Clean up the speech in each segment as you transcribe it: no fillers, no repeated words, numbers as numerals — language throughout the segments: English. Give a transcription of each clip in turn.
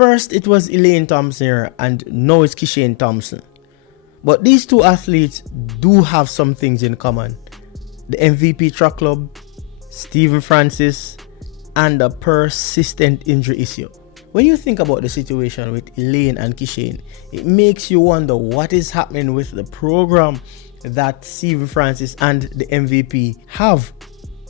First, it was Elaine Thompson here, and now it's Kishane Thompson. But these two athletes do have some things in common. The MVP track club, Stephen Francis, and a persistent injury issue. When you think about the situation with Elaine and Kishane, it makes you wonder what is happening with the program that Stephen Francis and the MVP have.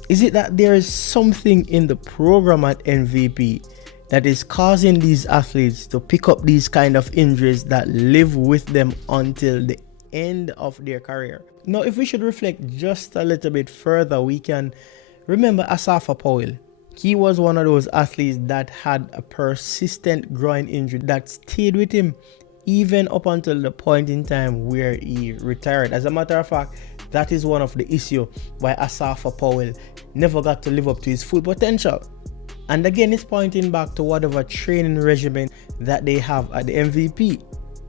Is it that there is something in the program at MVP that is causing these athletes to pick up these kind of injuries that live with them until the end of their career? Now, if we should reflect just a little bit further, we can remember Asafa Powell. He was one of those athletes that had a persistent groin injury that stayed with him even up until the point in time where he retired. As a matter of fact, that is one of the issues why Asafa Powell never got to live up to his full potential. And again, it's pointing back to whatever training regimen that they have at the MVP.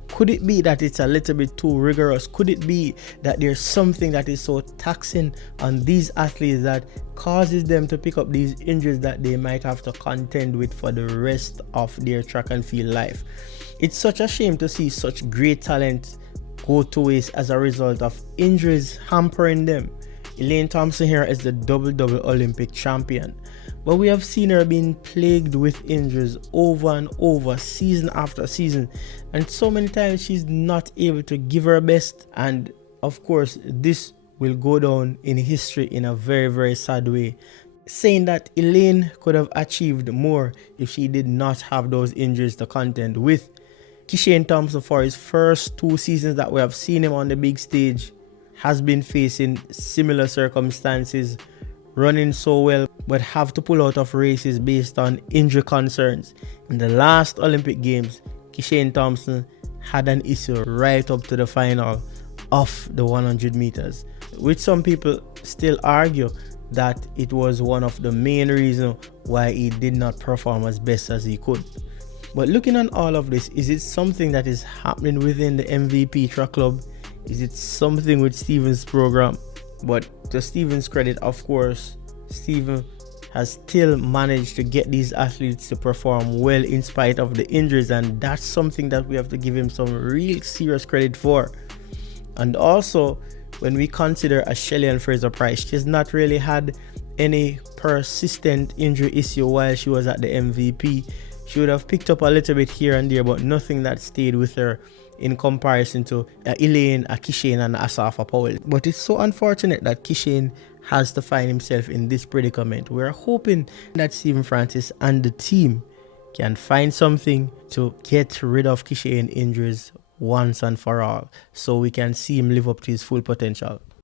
Could it be that it's a little bit too rigorous? Could it be that there's something that is so taxing on these athletes that causes them to pick up these injuries that they might have to contend with for the rest of their track and field life? It's such a shame to see such great talent go to waste as a result of injuries hampering them. Elaine Thompson here is the double Olympic champion, but we have seen her being plagued with injuries over and over, season after season, and so many times she's not able to give her best. And of course, this will go down in history in a very sad way, saying that Elaine could have achieved more if she did not have those injuries to contend with. Kishane Thompson, for his first 2 seasons that we have seen him on the big stage, has been facing similar circumstances, running so well but have to pull out of races based on injury concerns. In the last Olympic Games, Kishane Thompson had an issue right up to the final of the 100 meters, which some people still argue that it was one of the main reasons why he did not perform as best as he could. But looking at all of this, is it something that is happening within the MVP track club? Is it something with Stephen's program? But to Stephen's credit, of course, Stephen has still managed to get these athletes to perform well in spite of the injuries, and that's something that we have to give him some real serious credit for. And also, when we consider a Shelly-Ann Fraser-Pryce, she's not really had any persistent injury issue while she was at the MVP. She would have picked up a little bit here and there, but nothing that stayed with her in comparison to Elaine, Kishane, and Asafa Powell. But it's so unfortunate that Kishane has to find himself in this predicament. We're hoping that Stephen Francis and the team can find something to get rid of Kishane injuries once and for all, so we can see him live up to his full potential.